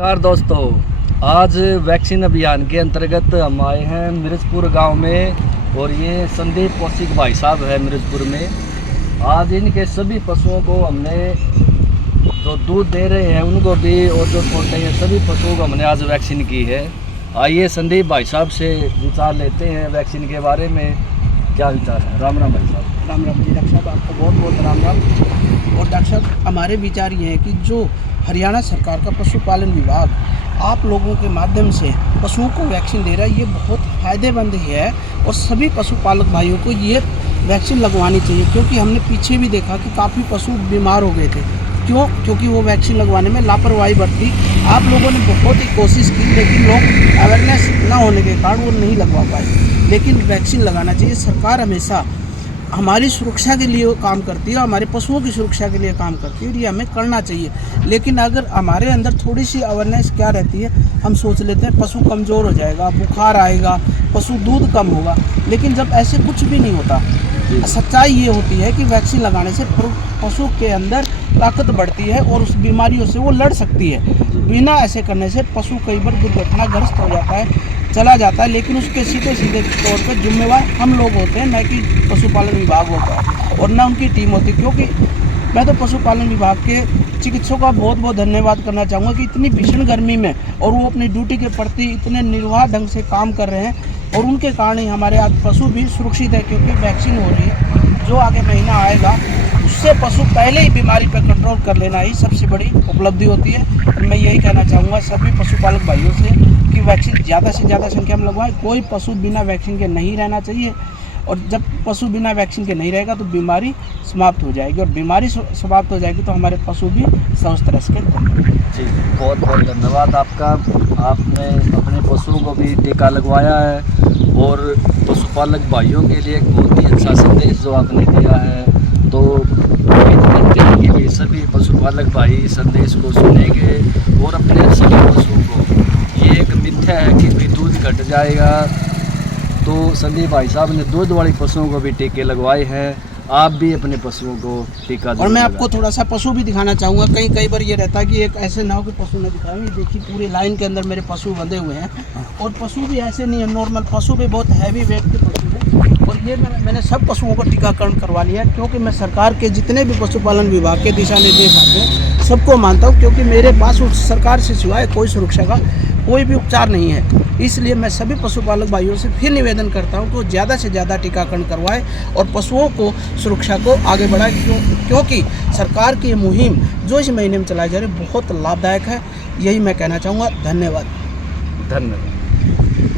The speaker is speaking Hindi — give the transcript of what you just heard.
नमस्कार दोस्तों, आज वैक्सीन अभियान के अंतर्गत हम आए हैं मिर्जपुर गांव में और ये संदीप कौशिक भाई साहब है मिर्जपुर में। आज इनके सभी पशुओं को हमने जो दूध दे रहे हैं उनको भी और जो छोटे हैं सभी पशुओं को हमने आज वैक्सीन की है। आइए संदीप भाई साहब से विचार लेते हैं वैक्सीन के बारे में, क्या विचार है। राम राम भाई साहब। राम राम जी। डॉक्टर साहब आपको बहुत बहुत राम राम। और डॉक्टर साहब हमारे विचार ये है कि जो हरियाणा सरकार का पशुपालन विभाग आप लोगों के माध्यम से पशुओं को वैक्सीन दे रहा है, ये बहुत फ़ायदेमंद है और सभी पशुपालक भाइयों को ये वैक्सीन लगवानी चाहिए। क्योंकि हमने पीछे भी देखा कि काफ़ी पशु बीमार हो गए थे। क्योंकि वो वैक्सीन लगवाने में लापरवाही बरती। आप लोगों ने बहुत ही कोशिश की लेकिन लोग अवेयरनेस ना होने के कारण वो नहीं लगवा पाए। लेकिन वैक्सीन लगाना चाहिए। सरकार हमेशा हमारी सुरक्षा के लिए काम करती है, हमारे पशुओं की सुरक्षा के लिए काम करती है और ये हमें करना चाहिए। लेकिन अगर हमारे अंदर थोड़ी सी अवेयरनेस क्या रहती है, हम सोच लेते हैं पशु कमज़ोर हो जाएगा, बुखार आएगा, पशु दूध कम होगा। लेकिन जब ऐसे कुछ भी नहीं होता, सच्चाई ये होती है कि वैक्सीन लगाने से पशु के अंदर ताकत बढ़ती है और उस बीमारियों से वो लड़ सकती है। बिना ऐसे करने से पशु कई बार दुर्घटनाग्रस्त हो जाता है, चला जाता है। लेकिन उसके सीधे सीधे तौर पर जिम्मेवार हम लोग होते हैं, न कि पशुपालन विभाग होता है और न उनकी टीम होती। क्योंकि मैं तो पशुपालन विभाग के चिकित्सकों का बहुत बहुत धन्यवाद करना चाहूँगा कि इतनी भीषण गर्मी में और वो अपनी ड्यूटी के प्रति इतने निर्वाह ढंग से काम कर रहे हैं और उनके कारण ही हमारे आज पशु भी सुरक्षित है। क्योंकि वैक्सीन हो रही है, जो आगे महीना आएगा उससे पशु पहले ही बीमारी पर कंट्रोल कर लेना ही सबसे बड़ी उपलब्धि होती है। और मैं यही कहना चाहूँगा सभी पशुपालक भाइयों से कि वैक्सीन ज़्यादा से ज़्यादा संख्या में लगवाएं। कोई पशु बिना वैक्सीन के नहीं रहना चाहिए और जब पशु बिना वैक्सीन के नहीं रहेगा तो बीमारी समाप्त हो जाएगी और बीमारी समाप्त हो जाएगी तो हमारे पशु भी स्वस्थ रह सकेंगे। जी बहुत बहुत धन्यवाद आपका। आपने अपने पशुओं को भी टीका लगवाया है और पशुपालक भाइयों के लिए एक बहुत ही अच्छा संदेश जो आपने दिया है। तो उम्मीद करते हैं कि भी सभी पशुपालक भाई संदेश को सुनेंगे और अपने सभी पशुओं को, ये एक मिथ्या है कि भाई दूध घट जाएगा, तो संदीप भाई साहब ने दूध वाली पशुओं को भी टीके लगवाए हैं। आप भी अपने पशुओं को टीका और मैं आपको थोड़ा सा पशु भी दिखाना चाहूँगा। कई बार ये रहता है कि एक ऐसे ना हो कि पशु ने दिखाया। ये देखिए पूरी लाइन के अंदर मेरे पशु बंधे हुए हैं और पशु भी ऐसे नहीं है, नॉर्मल पशु भी बहुत हैवी वेट के पशु हैं। और ये मैंने सब पशुओं को टीकाकरण करवा लिया है। क्योंकि मैं सरकार के जितने भी पशुपालन विभाग के दिशा निर्देश आते हैं सबको मानता हूँ। क्योंकि मेरे पास उस सरकार से सिवाय कोई सुरक्षा का कोई भी उपचार नहीं है। इसलिए मैं सभी पशुपालक भाइयों से फिर निवेदन करता हूं कि वो ज़्यादा से ज़्यादा टीकाकरण करवाएं और पशुओं को सुरक्षा को आगे बढ़ाएं। क्योंकि सरकार की ये मुहिम जो इस महीने में चलाई जा रही है बहुत लाभदायक है। यही मैं कहना चाहूँगा। धन्यवाद। धन्यवाद।